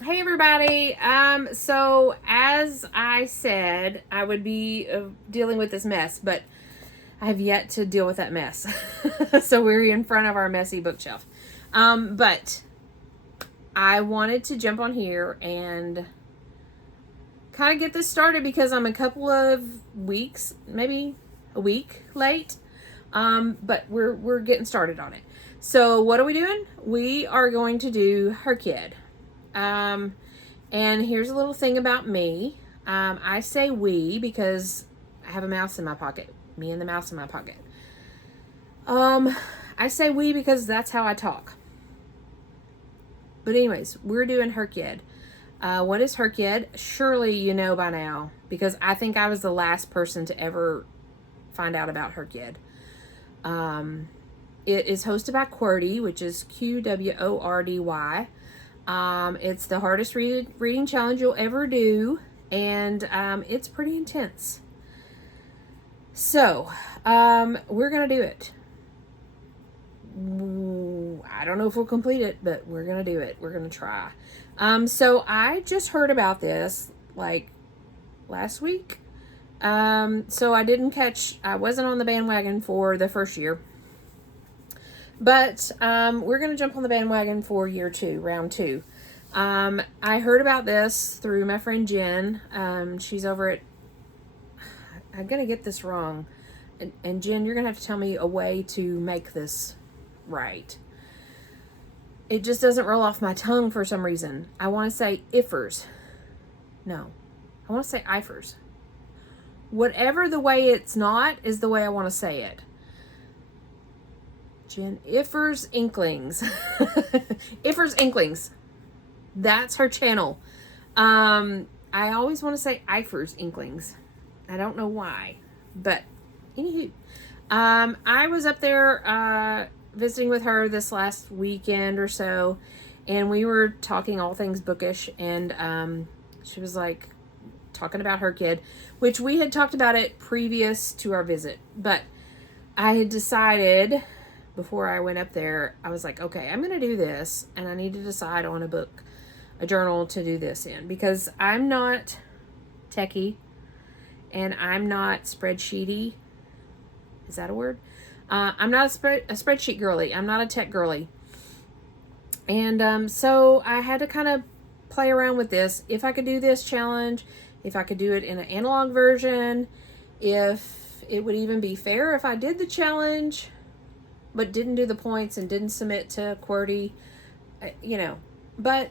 Hey everybody. So as I said, I would be dealing with this mess, but I have yet to deal with that mess. So we're in front of our messy bookshelf. But I wanted to jump on here and kind of get this started because I'm a couple of weeks, maybe a week late. But we're getting started on it. So what are we doing? We are going to do HRCYED. And here's a little thing about me. I say we because I have a mouse in my pocket. Me and the mouse in my pocket. I say we because that's how I talk. But anyways, we're doing HRCYED. What is HRCYED? Surely you know by now, because I think I was the last person to ever find out about HRCYED. It is hosted by QWERTY, which is QWORDY. It's the hardest reading challenge you'll ever do, and it's pretty intense. So, we're going to do it. I don't know if we'll complete it, but we're going to do it. We're going to try. So I just heard about this, like, last week. So I wasn't on the bandwagon for the first year. But we're going to jump on the bandwagon for year 2, round 2. I heard about this through my friend Jen. She's over at, I'm going to get this wrong. And Jen, you're going to have to tell me a way to make this right. It just doesn't roll off my tongue for some reason. I want to say IFers. No, I want to say IFers. Whatever the way it's not is the way I want to say it. Jen, Ifers Inklings. Ifers Inklings. That's her channel. I always want to say Ifers Inklings. I don't know why. But, anywho. I was up there visiting with her this last weekend or so. And we were talking all things bookish. And she was like talking about HRCYED. Which we had talked about it previous to our visit. But I had decided, before I went up there, I was like, okay, I'm going to do this, and I need to decide on a journal to do this in, because I'm not techie, and I'm not spreadsheety. Is that a word? I'm not a spreadsheet girly. I'm not a tech girly. And so I had to kind of play around with this. If I could do this challenge, if I could do it in an analog version, if it would even be fair if I did the challenge but didn't do the points and didn't submit to QWERTY, but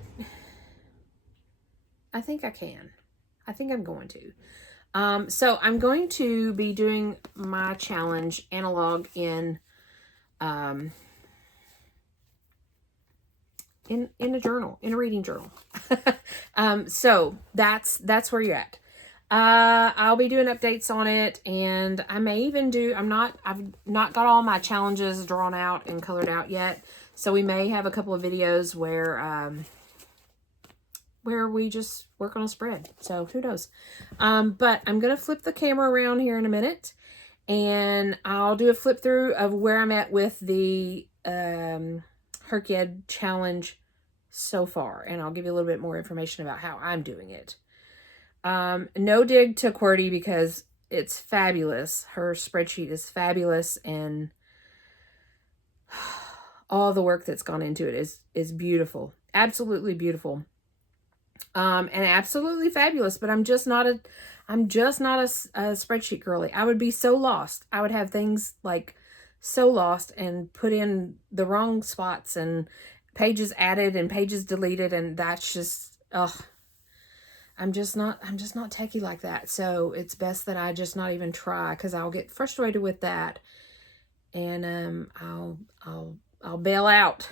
I think I can. I think I'm going to. So I'm going to be doing my challenge analog in a journal, in a reading journal. So that's where you're at. I'll be doing updates on it, and I may even I've not got all my challenges drawn out and colored out yet. So we may have a couple of videos where we just work on a spread. So who knows? But I'm going to flip the camera around here in a minute, and I'll do a flip through of where I'm at with the HRCYED challenge so far. And I'll give you a little bit more information about how I'm doing it. No dig to QWERTY because it's fabulous. Her spreadsheet is fabulous, and all the work that's gone into it is beautiful. Absolutely beautiful. And absolutely fabulous, but I'm just not a spreadsheet girly. I would be so lost. I would have things like so lost and put in the wrong spots and pages added and pages deleted, and that's just, I'm just not techie like that. So it's best that I just not even try, because I'll get frustrated with that, and I'll bail out.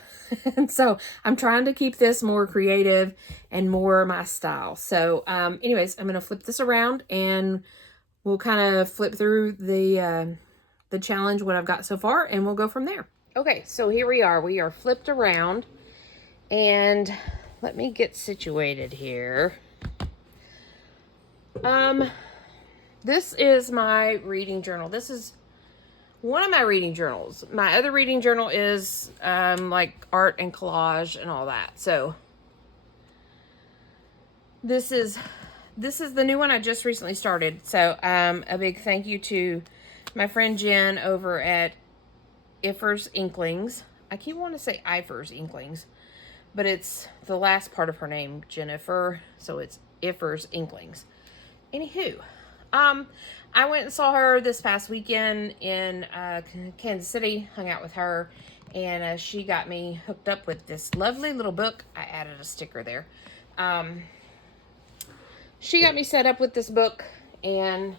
And so I'm trying to keep this more creative and more my style. So anyways, I'm going to flip this around, and we'll kind of flip through the challenge, what I've got so far, and we'll go from there. Okay, so here we are. We are flipped around, and let me get situated here. This is my reading journal. This is one of my reading journals. My other reading journal is like art and collage and all that. So This is the new one I just recently started. So a big thank you to my friend Jen over at Iffer's Inklings. I keep wanting to say Iffer's Inklings, but it's the last part of her name, Jennifer. So it's Iffer's Inklings. Anywho, I went and saw her this past weekend in Kansas City, hung out with her, and she got me hooked up with this lovely little book. I added a sticker there. She got me set up with this book, and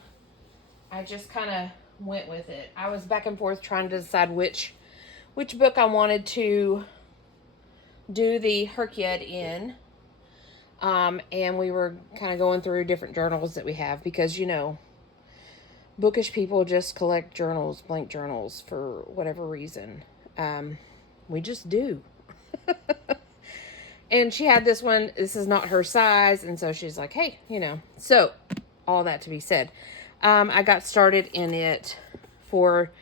I just kind of went with it. I was back and forth trying to decide which book I wanted to do the HRCYED in. And we were kind of going through different journals that we have because, you know, bookish people just collect journals, blank journals, for whatever reason. We just do. And she had this one. This is not her size. And so she's like, hey, you know. So, all that to be said. I got started in it for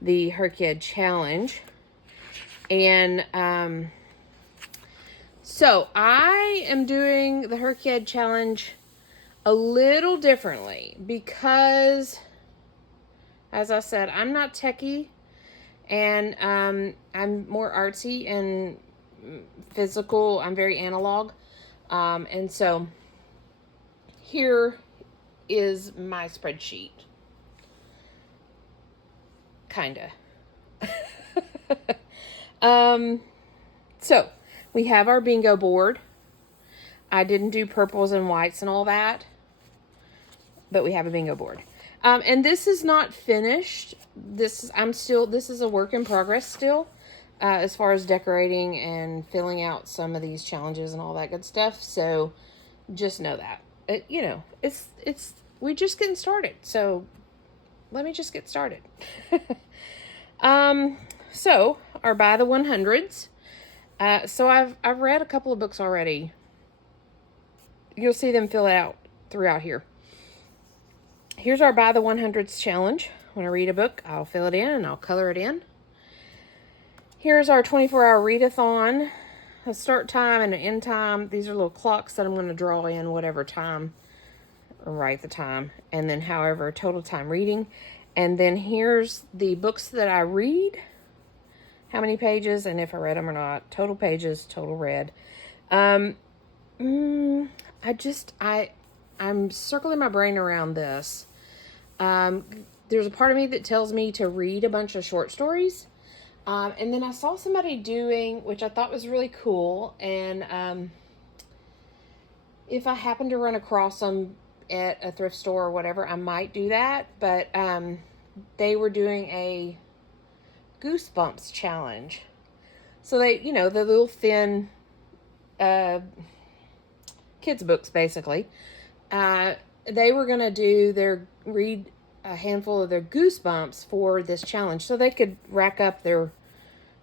the HRCYED challenge. And, so I am doing the HRCYED challenge a little differently because, as I said, I'm not techie, and I'm more artsy and physical. I'm very analog, and so here is my spreadsheet, kinda. So we have our bingo board. I didn't do purples and whites and all that, but we have a bingo board. And this is not finished. This is a work in progress still, as far as decorating and filling out some of these challenges and all that good stuff. So just know that, you know, we're just getting started. So let me just get started. So our by the 100s. So I've read a couple of books already. You'll see them fill out throughout here. Here's our by the 100s challenge. When I read a book, I'll fill it in and I'll color it in. Here's our 24-hour readathon. A start time and an end time. These are little clocks that I'm going to draw in whatever time, or write the time, and then however total time reading. And then here's the books that I read, how many pages, and if I read them or not, total pages, total read. I'm circling my brain around this. There's a part of me that tells me to read a bunch of short stories. And then I saw somebody doing, which I thought was really cool. And, if I happen to run across them at a thrift store or whatever, I might do that. But, they were doing a Goosebumps challenge. So they, you know, the little thin, kids books, basically. They were going to read a handful of their Goosebumps for this challenge. So they could rack up their,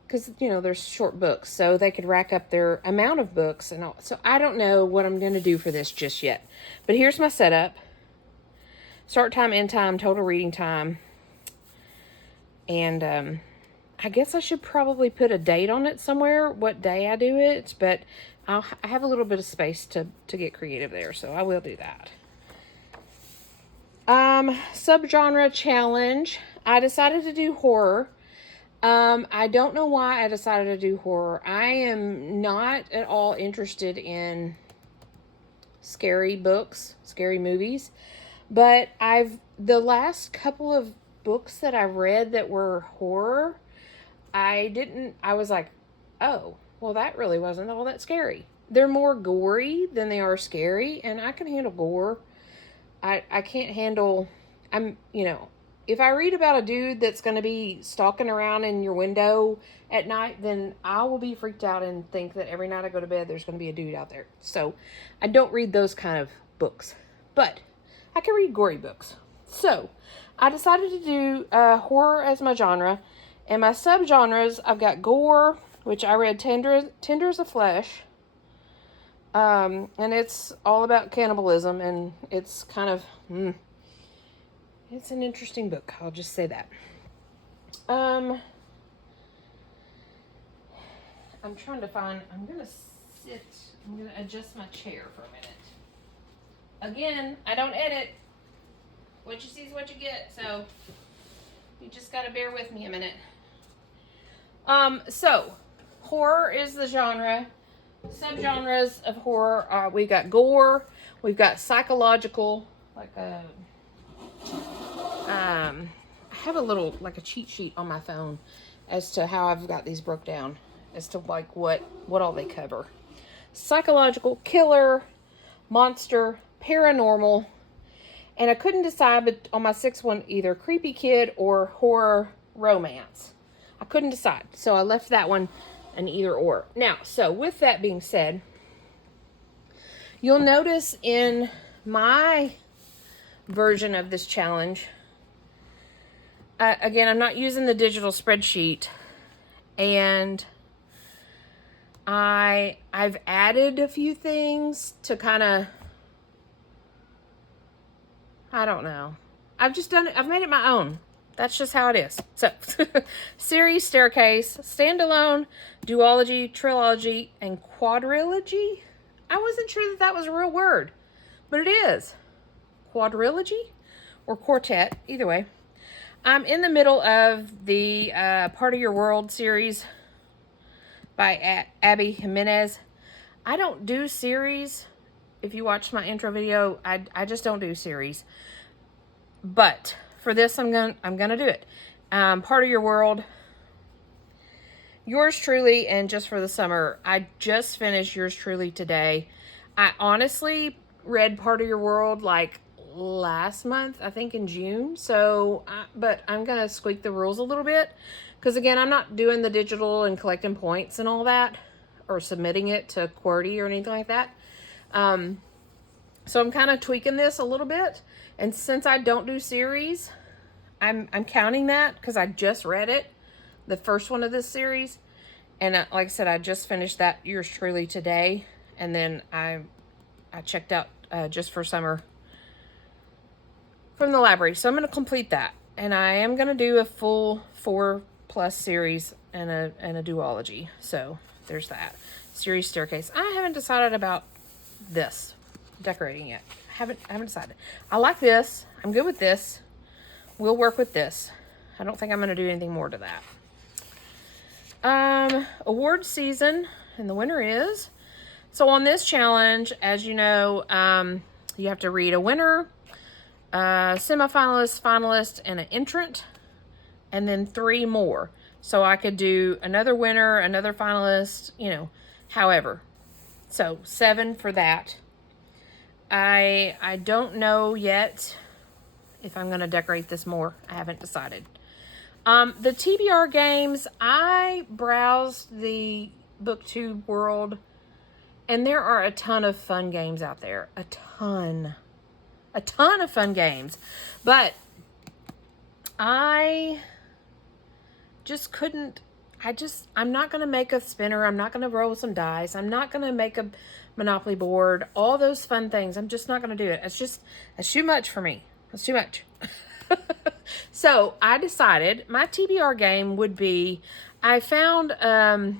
because, you know, they're short books. So they could rack up their amount of books and all. So I don't know what I'm going to do for this just yet. But here's my setup. Start time, end time, total reading time. And I guess I should probably put a date on it somewhere, what day I do it. But I have a little bit of space to get creative there. So I will do that. Subgenre challenge. I decided to do horror. I don't know why I decided to do horror. I am not at all interested in scary books, scary movies, but the last couple of books that I read that were horror, I was like, oh, well, that really wasn't all that scary. They're more gory than they are scary, and I can handle gore. I can't handle, you know, if I read about a dude that's going to be stalking around in your window at night, then I will be freaked out and think that every night I go to bed, there's going to be a dude out there. So I don't read those kind of books, but I can read gory books. So I decided to do horror as my genre, and my subgenres, I've got gore, which I read Tender as a Flesh. And it's all about cannibalism, and it's kind of, it's an interesting book. I'll just say that. I'm going to adjust my chair for a minute. again, I don't edit. What you see is what you get, so you just gotta bear with me a minute. So, horror is the genre. Subgenres of horror, we got gore, we've got psychological, like a, I have a little, like a cheat sheet on my phone as to how I've got these broke down, as to like what all they cover. Psychological, killer, monster, paranormal, and I couldn't decide but on my sixth one either creepy kid or horror romance. I couldn't decide, so I left that one an either or. Now, so with that being said, you'll notice in my version of this challenge, again, I'm not using the digital spreadsheet, and I've added a few things to kind of, I don't know. I've just done it. I've made it my own. That's just how it is. So, series, staircase, standalone, duology, trilogy, and quadrilogy. I wasn't sure that was a real word, but it is. Quadrilogy or quartet, either way. I'm in the middle of the Part of Your World series by Abby Jimenez. I don't do series. If you watch my intro video, I just don't do series. But for this, I'm gonna do it. Part of Your World, Yours Truly, and Just for the Summer. I just finished Yours Truly today. I honestly read Part of Your World like last month, I think in June. So, but I'm gonna squeak the rules a little bit because again, I'm not doing the digital and collecting points and all that, or submitting it to QWERTY or anything like that. So I'm kind of tweaking this a little bit. And since I don't do series, I'm counting that because I just read it, the first one of this series. And like I said, I just finished that Yours Truly today. And then I checked out Just for Summer from the library. So I'm going to complete that. And I am going to do a full 4+ series and a duology. So there's that. Series, staircase. I haven't decided about this decorating yet. I haven't decided. I like this. I'm good with this. We'll work with this. I don't think I'm going to do anything more to that. Award season, and the winner is. So on this challenge, as you know, you have to read a winner, semifinalist, finalist, and an entrant, and then 3 more. So I could do another winner, another finalist, you know, however. So 7 for that. I don't know yet if I'm going to decorate this more. I haven't decided. The TBR games, I browsed the BookTube world, and there are a ton of fun games out there. A ton of fun games. But I just couldn't, I'm not going to make a spinner. I'm not going to roll some dice. I'm not going to make a Monopoly board. All those fun things. I'm just not going to do it. It's too much for me. It's too much. So I decided my TBR game would be, I found a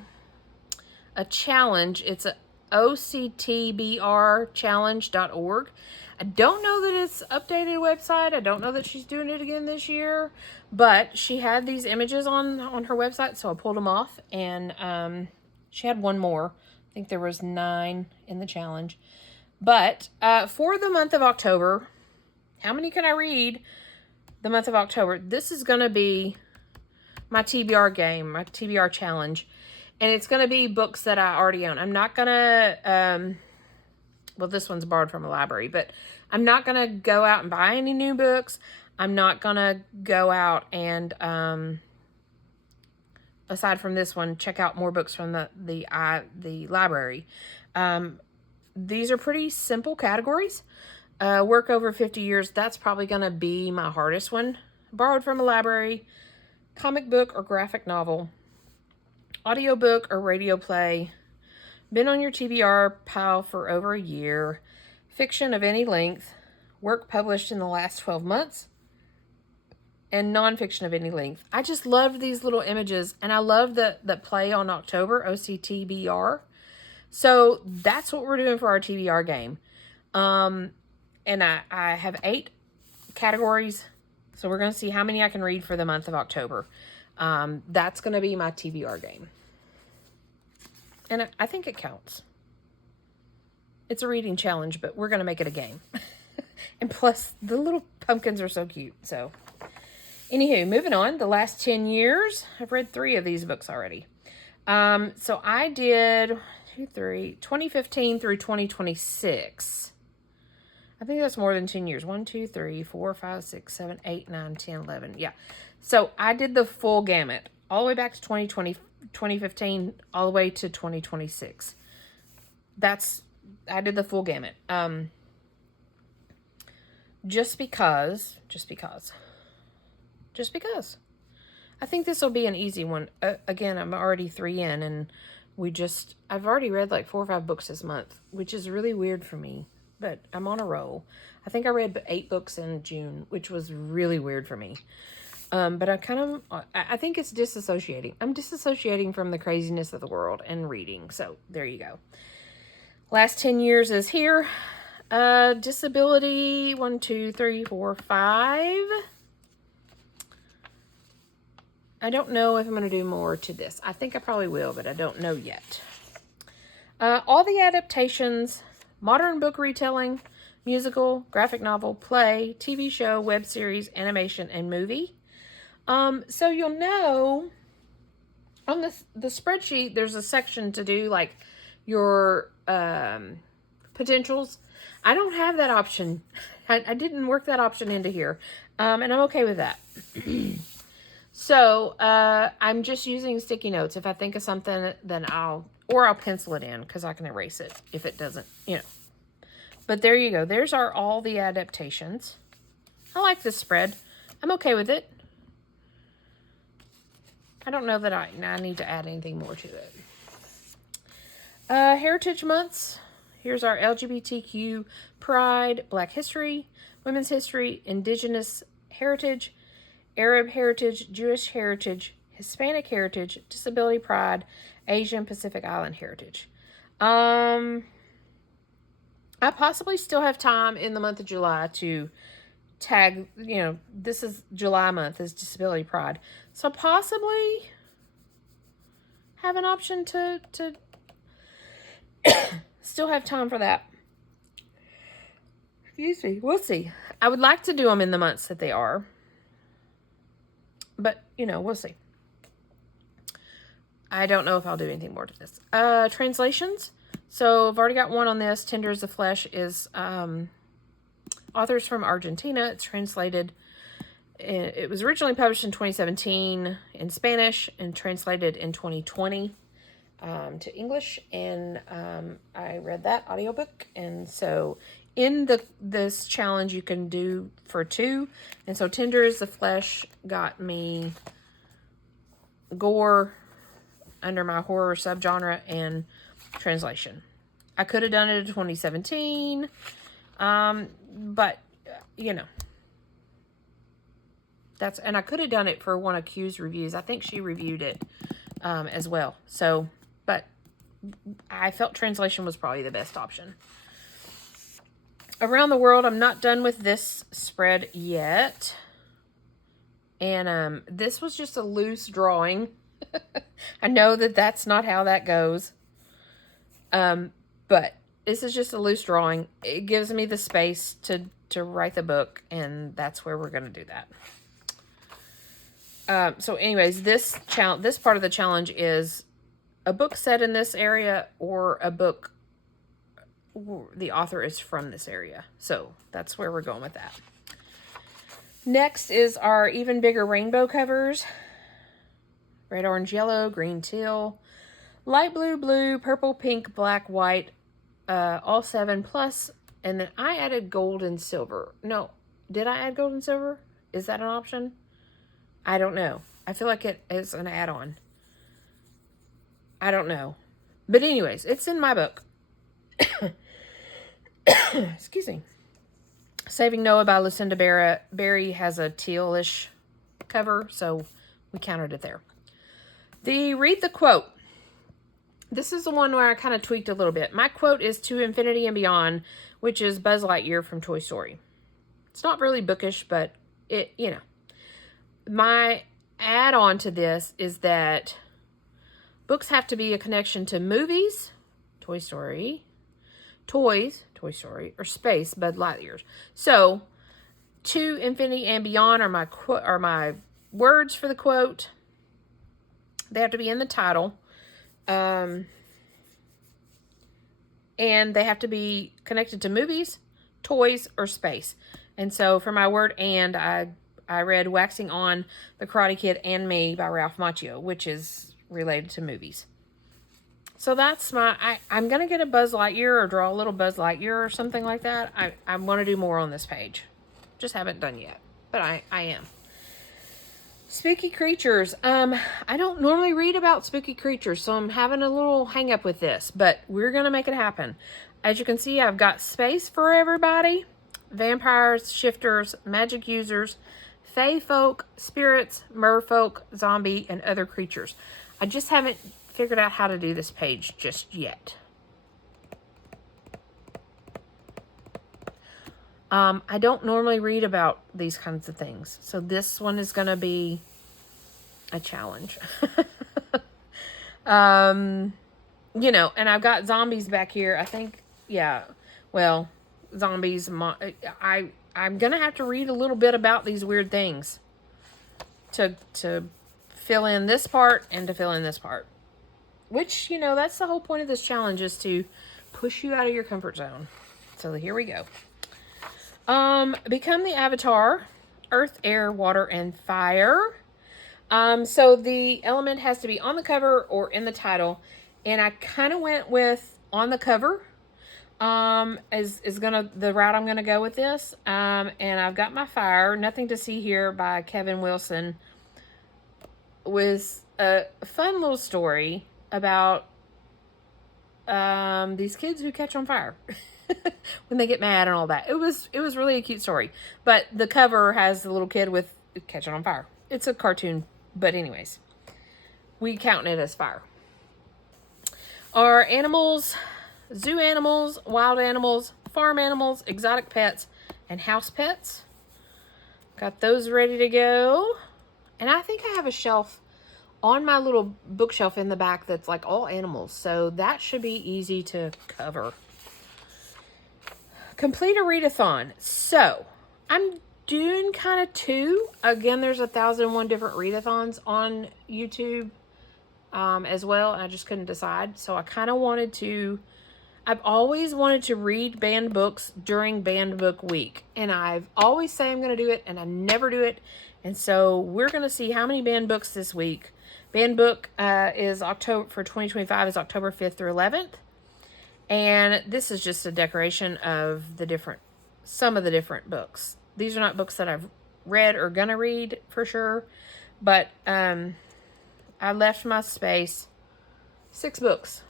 challenge. It's a octbrchallenge.org. I don't know that it's updated website. I don't know that she's doing it again this year, but she had these images on her website, so I pulled them off, and she had one more. I think there was 9 in the challenge. But for the month of October, how many can I read the month of October? This is going to be my TBR game, my TBR challenge. And it's going to be books that I already own. I'm not going to, well, this one's borrowed from a library, but I'm not going to go out and buy any new books. I'm not going to go out and, aside from this one, check out more books from the library. These are pretty simple categories. Work over 50 years, that's probably going to be my hardest one. Borrowed from a library, comic book or graphic novel, audiobook or radio play, been on your TBR pile for over a year, fiction of any length, work published in the last 12 months, and nonfiction of any length. I just loved these little images, and I love the play on October, OCTBR. So that's what we're doing for our TBR game. And I have 8 categories. So we're going to see how many I can read for the month of October. That's going to be my TBR game. And I think it counts. It's a reading challenge, but we're going to make it a game. And plus, the little pumpkins are so cute. So, anywho, moving on. The last 10 years, I've read 3 of these books already. So I did 2015 through 2026. I think that's more than 10 years. 1, 2, 3, 4, 5, 6, 7, 8, 9, 10, 11. Yeah. So I did the full gamut all the way back to 2015, all the way to 2026. I did the full gamut. Just because. I think this will be an easy one. Again, I'm already 3 in, and I've already read like 4 or 5 books this month, which is really weird for me, but I'm on a roll. I think I read 8 books in June, which was really weird for me. But I think it's disassociating. I'm disassociating from the craziness of the world and reading. So there you go. Last 10 years is here. Disability, 1, 2, 3, 4, 5. I don't know if I'm going to do more to this. I think I probably will, but I don't know yet. All the adaptations, modern book retelling, musical, graphic novel, play, TV show, web series, animation, and movie. So you'll know on the spreadsheet, there's a section to do like your potentials. I don't have that option. I didn't work that option into here. And I'm okay with that. So, I'm just using sticky notes. If I think of something, then I'll pencil it in because I can erase it if it doesn't, But there you go. There's all the adaptations. I like this spread. I'm okay with it. I don't know that I need to add anything more to it. Heritage months. Here's our LGBTQ Pride, Black History, Women's History, Indigenous Heritage, Arab Heritage, Jewish Heritage, Hispanic Heritage, Disability Pride, Asian Pacific Island Heritage. I possibly still have time in the month of July to tag, this is July month is Disability Pride. So possibly have an option to still have time for that. Excuse me. We'll see. I would like to do them in the months that they are. But, we'll see. I don't know if I'll do anything more to this. Translations. So, I've already got one on this. Tender as the Flesh is authors from Argentina. It's translated. It was originally published in 2017 in Spanish and translated in 2020 to English. And I read that audiobook. And so, in this challenge, you can do for 2. And so Tender as the Flesh got me gore under my horror subgenre and translation. I could have done it in 2017. But, and I could have done it for one of Q's reviews. I think she reviewed it as well. So, but I felt translation was probably the best option. Around the World, I'm not done with this spread yet. And this was just a loose drawing. I know that that's not how that goes. But this is just a loose drawing. It gives me the space to write the book, and that's where we're going to do that. So anyways, this part of the challenge is a book set in this area or a book the author is from this area. So that's where we're going with that. Next is our even bigger rainbow covers. Red, orange, yellow, green, teal, light blue, blue, purple, pink, black, white, all 7 plus. And then I added gold and silver. No, did I add gold and silver? Is that an option? I don't know. I feel like it is an add-on. I don't know. But anyways, it's in my book. Excuse me. Saving Noah by Lucinda Berry has a tealish cover, so we counted it there. Read the quote. This is the one where I kind of tweaked a little bit. My quote is "To Infinity and Beyond," which is Buzz Lightyear from Toy Story. It's not really bookish, but it, you know. My add-on to this is that books have to be a connection to movies, Toy Story, toys, Toy Story, or space, Buzz Lightyear. So, "To Infinity and Beyond" are my words for the quote. They have to be in the title. And they have to be connected to movies, toys, or space. And so for my word "and," I read "Waxing On," The Karate Kid, and Me by Ralph Macchio, which is related to movies. So that's I'm going to get a Buzz Lightyear or draw a little Buzz Lightyear or something like that. I want to do more on this page. Just haven't done yet, but I am. Spooky creatures. I don't normally read about spooky creatures, so I'm having a little hang up with this, but we're going to make it happen. As you can see, I've got space for everybody. Vampires, shifters, magic users, fae folk, spirits, merfolk, zombie, and other creatures. I just haven't figured out how to do this page just yet. I don't normally read about these kinds of things, so this one is going to be a challenge. You know, and I've got zombies back here. I think, yeah, well, zombies. I'm going to have to read a little bit about these weird things to fill in this part and to fill in this part. Which, you know, that's the whole point of this challenge, is to push you out of your comfort zone. So here we go. Become the avatar, earth, air, water, and fire. So the element has to be on the cover or in the title. And I kind of went with on the cover, is the route I'm gonna go with this. And I've got my fire, Nothing to See Here by Kevin Wilson, with a fun little story about these kids who catch on fire when they get mad and all that. It was really a cute story, but the cover has the little kid with catching on fire. It's a cartoon, but anyways, we count it as fire. Our animals: zoo animals, wild animals, farm animals, exotic pets, and house pets. Got those ready to go. And I think I have a shelf on my little bookshelf in the back that's like all animals, so that should be easy to cover. Complete a readathon. So I'm doing kind of two. Again, there's 1,001 different readathons on YouTube as well. I just couldn't decide. So I kind of wanted to, I've always wanted to read banned books during banned book week. And I've always say I'm going to do it, and I never do it. And so we're going to see how many banned books this week. Banned book is October for 2025 is October 5th through 11th. And this is just a decoration of some of the different books. These are not books that I've read or gonna read for sure, but I left my space 6 books.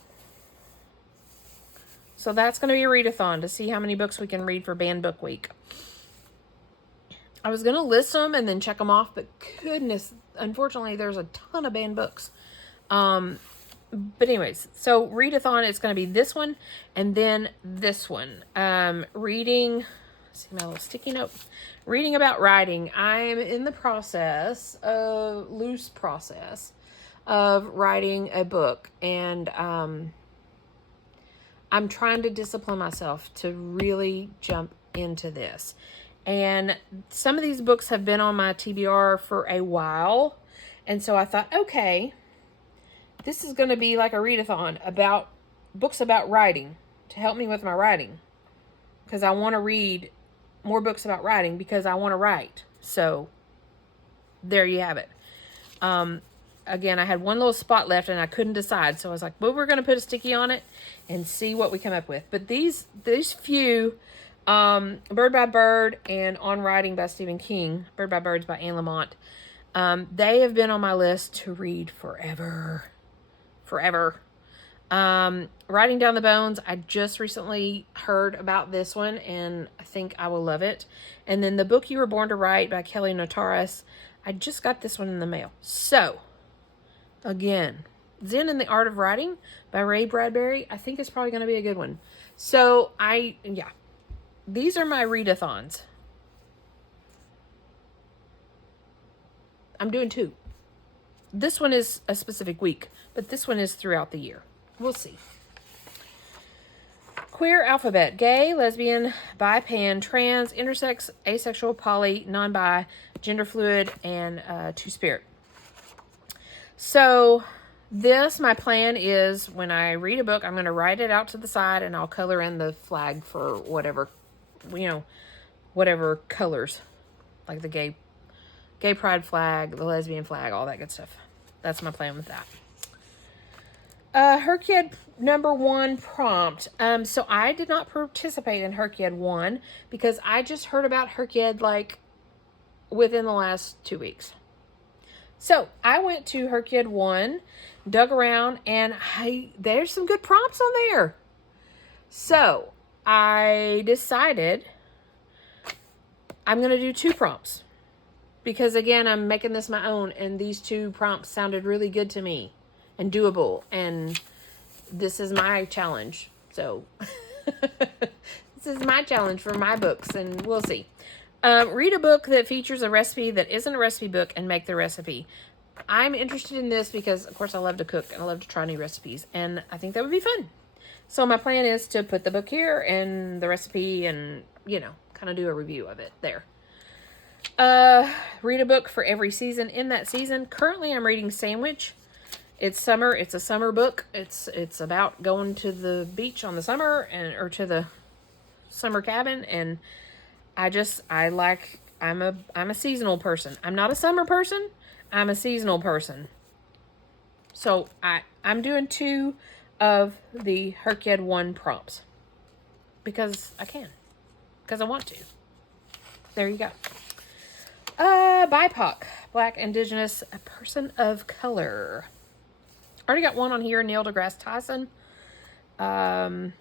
So that's gonna be a readathon to see how many books we can read for banned book week. I was gonna list them and then check them off, but goodness, unfortunately, there's a ton of banned books. But anyways, so readathon, it's going to be this one and then this one. Reading, see my little sticky note. Reading about writing. I'm in the loose process of writing a book, and I'm trying to discipline myself to really jump into this. And some of these books have been on my TBR for a while, and so I thought, okay, this is going to be like a readathon about books about writing to help me with my writing, because I want to read more books about writing because I want to write. So there you have it. Again, I had one little spot left and I couldn't decide. So I was like, well, we're going to put a sticky on it and see what we come up with. But these few, Bird by Bird and On Writing by Stephen King, Bird by Birds by Anne Lamott, they have been on my list to read forever. Writing Down the Bones, I just recently heard about this one and I think I will love it. And then The Book You Were Born to Write by Kelly Notaras, I just got this one in the mail. So again, Zen and the Art of Writing by Ray Bradbury. I think it's probably going to be a good one. So these are my readathons. I'm doing 2. This one is a specific week, but this one is throughout the year. We'll see. Queer alphabet: gay, lesbian, bi, pan, trans, intersex, asexual, poly, non-bi, gender fluid, and two-spirit. So my plan is when I read a book, I'm going to write it out to the side and I'll color in the flag for whatever, whatever colors, like the gay pride flag, the lesbian flag, all that good stuff. That's my plan with that. HRCYED number 1 prompt. So I did not participate in HRCYED 1 because I just heard about HRCYED like within the last 2 weeks. So I went to HRCYED 1, dug around, and there's some good prompts on there. So I decided I'm going to do 2 prompts because, again, I'm making this my own, and these 2 prompts sounded really good to me and doable, and this is my challenge. So this is my challenge for my books, and we'll see. Read a book that features a recipe that isn't a recipe book and make the recipe. I'm interested in this because, of course, I love to cook and I love to try new recipes, and I think that would be fun. So my plan is to put the book here and the recipe and, kind of do a review of it there. Read a book for every season in that season. Currently, I'm reading Sandwich. It's summer. It's a summer book. It's about going to the beach on the summer or to the summer cabin, and I'm a seasonal person. I'm not a summer person. I'm a seasonal person. So I'm doing 2 of the HRCYED 1 prompts because I can, because I want to. There you go. BIPOC, Black, Indigenous, a person of color. Already got one on here, Neil deGrasse Tyson. And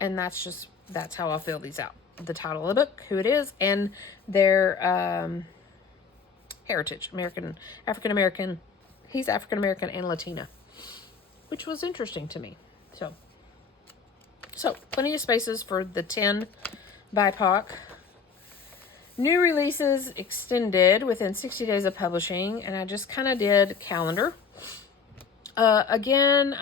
that's how I'll fill these out. The title of the book, who it is, and their heritage. African American. He's African American and Latina, which was interesting to me. So plenty of spaces for the 10 BIPOC. New releases extended within 60 days of publishing, and I just kind of did calendar. Again,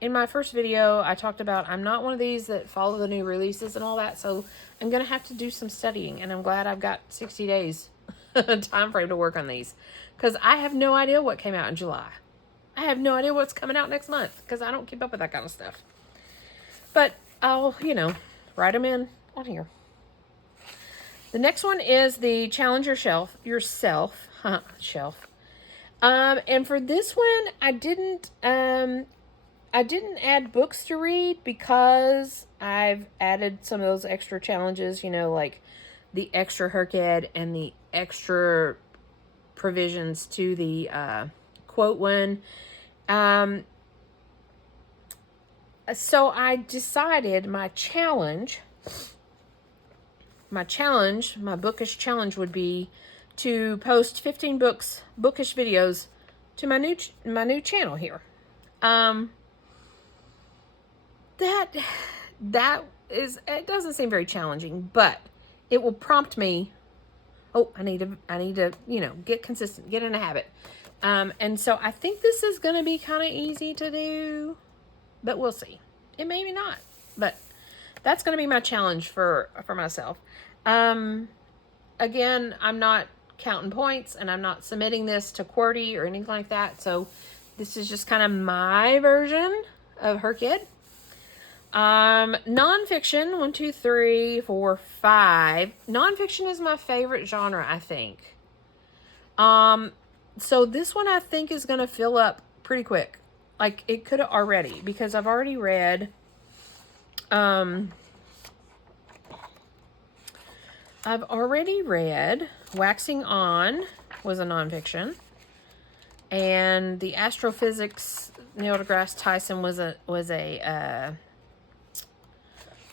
in my first video, I talked about I'm not one of these that follow the new releases and all that, so I'm going to have to do some studying, and I'm glad I've got 60 days time frame to work on these, because I have no idea what came out in July. I have no idea what's coming out next month, because I don't keep up with that kind of stuff. But I'll, write them in on here. The next one is the Challenge Yourself shelf. And for this one, I didn't add books to read because I've added some of those extra challenges, like the extra HRCYED and the extra provisions to the quote one. So I decided my bookish challenge would be to post 15 bookish videos to my new channel here. That is, it doesn't seem very challenging, but it will prompt me. Oh, I need to, get consistent, get in a habit. And so I think this is going to be kind of easy to do, but we'll see. It may be not, but that's going to be my challenge for myself. Again, I'm not counting points, and I'm not submitting this to QWERTY or anything like that. So this is just kind of my version of HRCYED. Nonfiction, 1, 2, 3, 4, 5. Nonfiction is my favorite genre, I think. So this one I think is going to fill up pretty quick. Like, it could have already, because I've already read, Waxing On was a nonfiction, and the Astrophysics, Neil deGrasse Tyson was a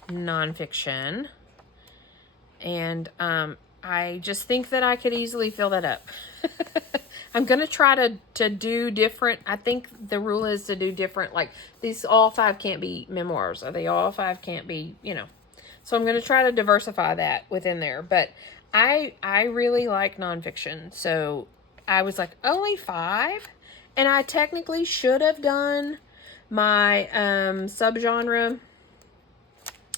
nonfiction, and I just think that I could easily fill that up. I'm going to try to do different. I think the rule is to do different. Like, these all 5 can't be memoirs. Or they all 5 can't be, you know. So I'm going to try to diversify that within there. But I really like nonfiction. So I was like, only 5? And I technically should have done my subgenre.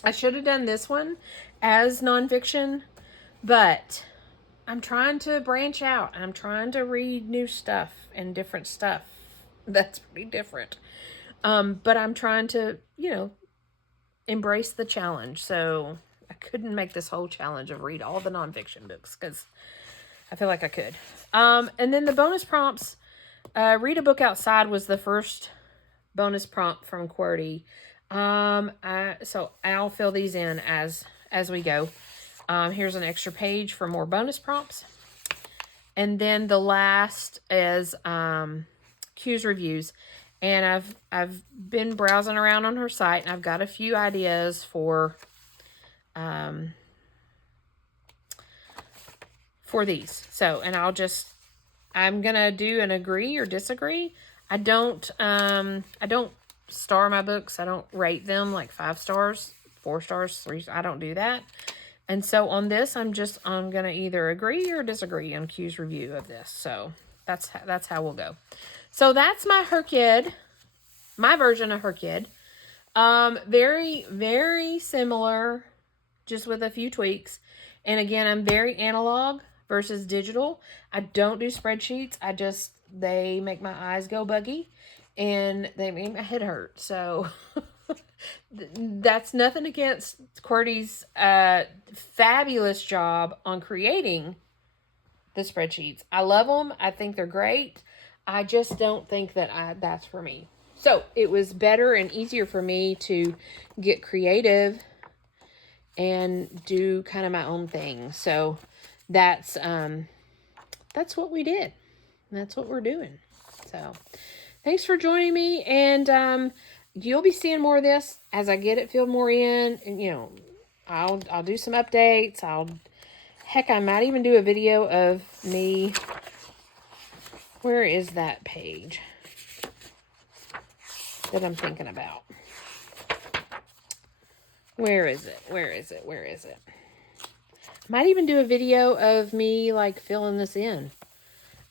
I should have done this one as nonfiction. But I'm trying to branch out. I'm trying to read new stuff and different stuff. That's pretty different. But I'm trying to, you know, embrace the challenge. So I couldn't make this whole challenge of read all the nonfiction books because I feel like I could. And then the bonus prompts, read a book outside was the first bonus prompt from QWERTY. So I'll fill these in as we go. Here's an extra page for more bonus prompts. And then the last is Q's reviews. And I've been browsing around on her site, and I've got a few ideas for these. So, and I'm gonna do an agree or disagree. I don't star my books. I don't rate them like 5 stars, 4 stars, 3. I don't do that. And so on this, I'm gonna either agree or disagree on Q's review of this. So that's how we'll go. So that's my HRCYED, my version of HRCYED. Very, very similar, just with a few tweaks. And again, I'm very analog versus digital. I don't do spreadsheets. They make my eyes go buggy and they make my head hurt. So that's nothing against QWERTY's fabulous job on creating the spreadsheets. I love them. I think they're great. I just don't think that that's for me. So it was better and easier for me to get creative and do kind of my own thing. So that's what we did. That's what we're doing. So thanks for joining me. And you'll be seeing more of this as I get it filled more in. And, you know, I'll do some updates. Heck, I might even do a video of me. Where is that page that I'm thinking about? Where is it? Where is it? Where is it? Might even do a video of me like filling this in.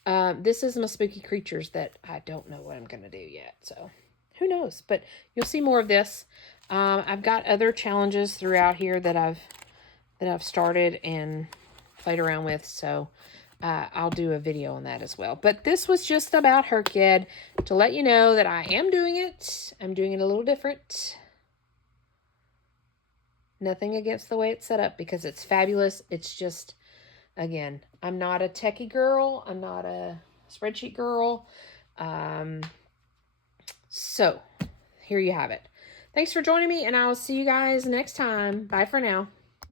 This is my spooky creatures that I don't know what I'm going to do yet. So who knows? But you'll see more of this. I've got other challenges throughout here that I've started and played around with. So I'll do a video on that as well. But this was just about HRCYED to let you know that I am doing it. I'm doing it a little different. Nothing against the way it's set up because it's fabulous. It's just, again, I'm not a techie girl. I'm not a spreadsheet girl. So here you have it. Thanks for joining me, and I'll see you guys next time. Bye for now.